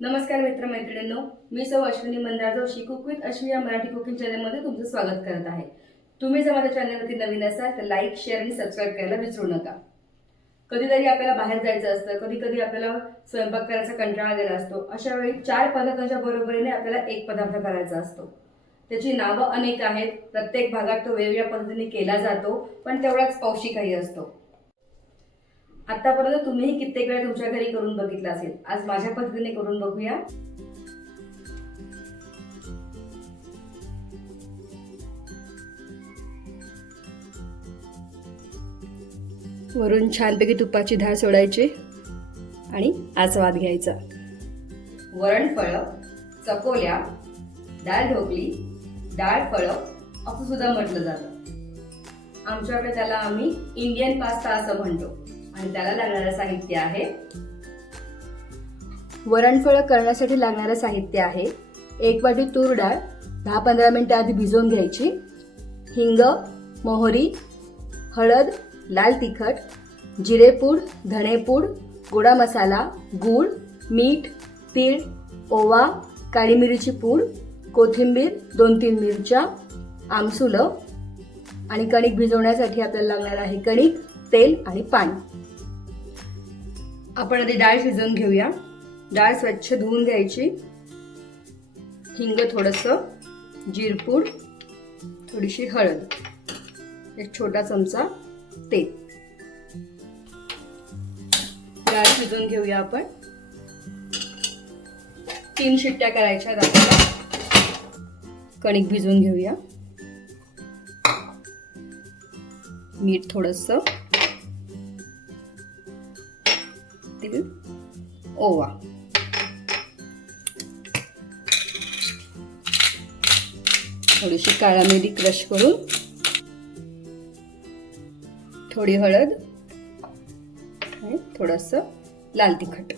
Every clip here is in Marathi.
नमस्कार मित्र मैत्रिणींनो मी सौ अश्विनी मंदार जोशी कुक विथ अश्वी या मराठी कुकिंग चॅनलमध्ये तुमचं स्वागत करत आहे. तुम्ही जर माझ्या चॅनलवरती नवीन असाल तर लाईक शेअर आणि सबस्क्राईब करायला विसरू नका. कधीतरी आपल्याला बाहेर जायचं असतं कधी कधी आपल्याला स्वयंपाक करायचा कंटाळा आलेला असतो. अशा वेळी चार पदार्थांच्या बरोबरीने आपल्याला एक पदार्थ करायचा असतो. त्याची नावं अनेक आहेत. प्रत्येक भागात तो वेगवेगळ्या पद्धतीने केला जातो पण तेवढाच पौष्टिकही असतो. आतापर्यंत तुम्हीही कित्येक वेळा तुमच्या घरी करून बघितलं असेल. आज माझ्या पद्धतीने करून बघूया. वरून छानपैकी तुपाची धार सोडायची आणि आस्वाद घ्यायचा. वरणफळं चकोल्या डाळ ढोकली डाळ फळं असं सुद्धा म्हटलं जातं. आमच्याकडे त्याला आम्ही इंडियन पास्ता असं म्हणतो. आणि त्याला लागणारं साहित्य आहे. वरणफळं करण्यासाठी लागणारं साहित्य आहे. एक वाटी तूर डाळ दहा पंधरा मिनटं आधी भिजवून घ्यायची. हिंग मोहरी हळद लाल तिखट जिरेपूड धणेपूड गोडा मसाला गूळ मीठ तीळ ओवा काळी मिरीची पूड कोथिंबीर दोन तीन मिरच्या आमसुलं आणि कणिक भिजवण्यासाठी आपल्याला लागणार आहे कणिक तेल आणि पाणी. आपण आधी डाळ शिजवून घेऊया. डाळ स्वच्छ धुवून घ्यायची. हिंग थोडंसं जिरपूड थोडीशी हळद एक छोटा चमचा तेल. डाळ शिजवून घेऊया आपण. तीन शिट्ट्या करायच्या आहेत कणिक भिजवून घेऊया. मीठ थोडंसं. तेल ओवा थोडीशी काळा मिरी क्रश करून थोडी हळद आणि थोडस लाल तिखट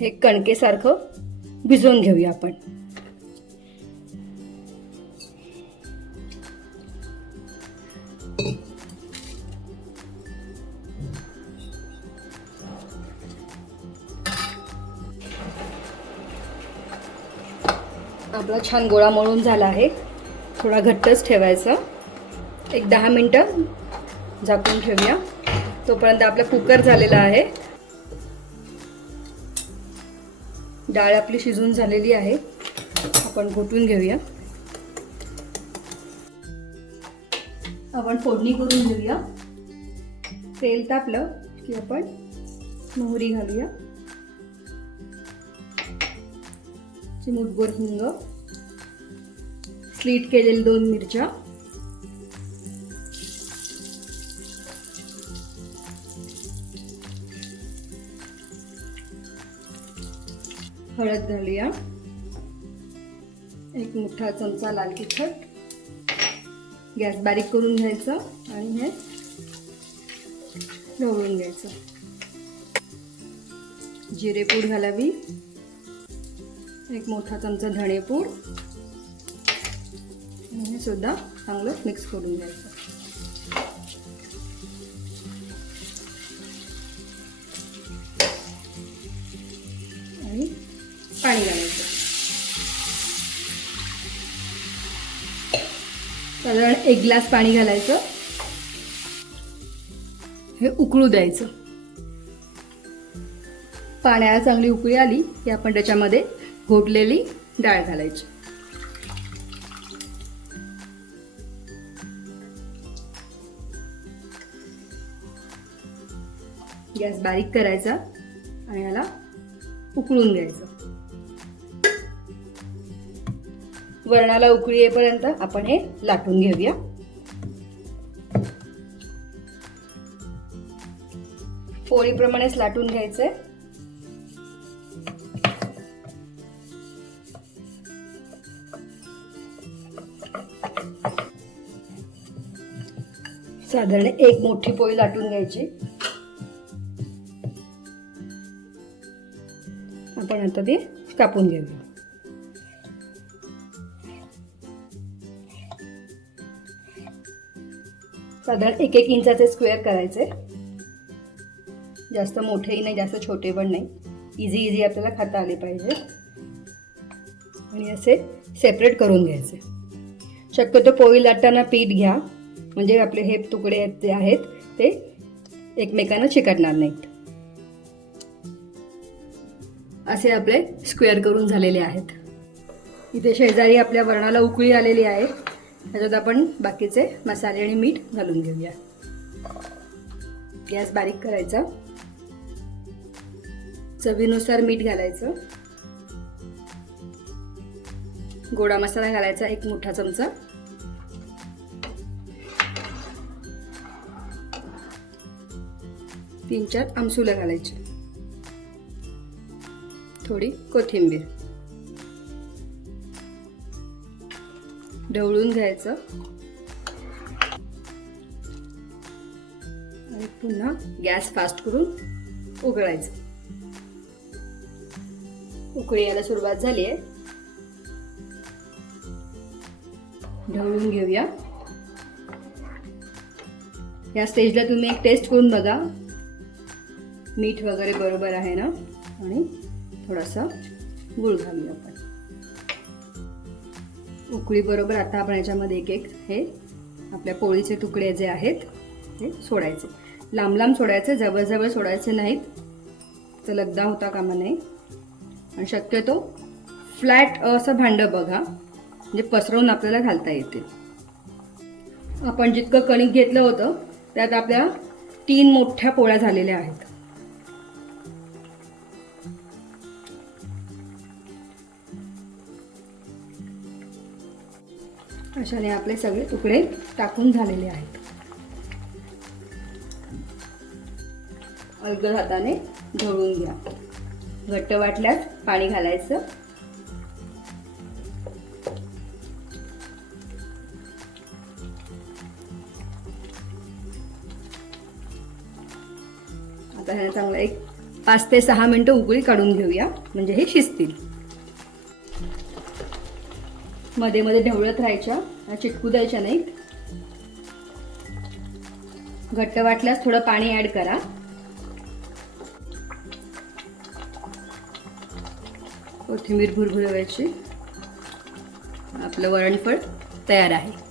हे कणकेसारखं भिजवून घेऊया आपण आपला छान गोळा मळून झाला आहे. थोडा घट्टच ठेवायचा. एक दहा मिनटं झाकून ठेवूया. तोपर्यंत आपला कुकर झालेला आहे. डाळ आपली शिजून झालेली आहे. आपण घोटून घेऊया. आपण फोडणी करून घेऊया. तेल तापलं की आपण मोहरी घालूया. चिमूटभर हिंग स्लीट केलेल्या दोन मिरच्या हळद घालूया. एक मोठा चमचा लाल तिखट. गॅस बारीक करून घ्यायचं आणि हे ढवळून घ्यायचं. जिरेपूड घालावी. एक मोठा चमचा धणेपूड. हे सुद्धा चांगलं मिक्स करून घ्यायचं. आणि पाणी घालायचं. साधारण एक ग्लास पाणी घालायचं. हे उकळू द्यायचं. पाण्याला चांगली उकळी आली की आपण त्याच्यामध्ये घोटलेली डाळ घालायची. गॅस बारीक करायचा आणि याला उकळून घ्यायचं. वरणाला उकळी येईपर्यंत आपण हे लाटून घेऊया. पोळीप्रमाणेच लाटून घ्यायचंय. साधारण एक मोठी पोळी लाटून घ्यायची. आपण आता ते कापून घेऊया. साधारण एक एक इंचाचे स्क्वेअर करायचे. जास्त मोठेही नाही जास्त छोटे पण नाही. इझी इझी आपल्याला खाता आले पाहिजे. आणि असे सेपरेट करून घ्यायचे. शक्यतो पोळी लाटताना पीठ घ्या. म्हणजे आपले हे तुकडे आहेत जे आहेत ते एकमेकांना चिकटणार नाहीत. असे आपले स्क्वेअर करून झालेले आहेत. इथे शेजारी आपल्या वरणाला उकळी आलेली आहे. त्याच्यात आपण बाकीचे मसाले आणि मीठ घालून घेऊया. गॅस बारीक करायचा. चवीनुसार मीठ घालायचं. गोडा मसाला घालायचा एक मोठा चमचा. तीन चार आमसुलं घालायची थोडी कोथिंबीर. ढवळून घ्यायचं. आणि पुन्हा गॅस फास्ट करून उकळायचं. उकळी यायला सुरुवात झाली आहे. ढवळून घेऊया. या स्टेजला तुम्ही एक टेस्ट करून बघा. मीठ वगैरे बरोबर आहे ना? आणि थोडासा गुळ घालूया आपण. उकळी बरोबर आता आपण याच्यामध्ये एक एक हे आपल्या पोळीचे तुकडे जे आहेत ते सोडायचे. लांब लांब सोडायचे जवळजवळ सोडायचे नाहीत. तर लगदा होता कामा नाही आणि शक्यतो फ्लॅट असं भांडं बघा म्हणजे पसरवून आपल्याला घालता येते आपण जितकं कणिक घेतलं होतं त्यात आपल्या तीन मोठ्या पोळ्या झालेल्या आहेत. अशाने आपले सगळे तुकडे टाकून झालेले आहेत. अलगद हाताने ढवळून घ्या. घट्ट वाटल्यास पाणी घालायचं. आता ह्याला चांगलं एक पाच ते सहा मिनटं उकळी काढून घेऊया. म्हणजे हे शिजतील. मध्ये मध्ये ढवळत राहायच्या चिटकू द्यायच्या नाहीत. घट्ट वाटल्यास थोडं पाणी ऍड करा. कोथिंबीर भुरभुरवायची. आपलं वरणफळ तयार आहे.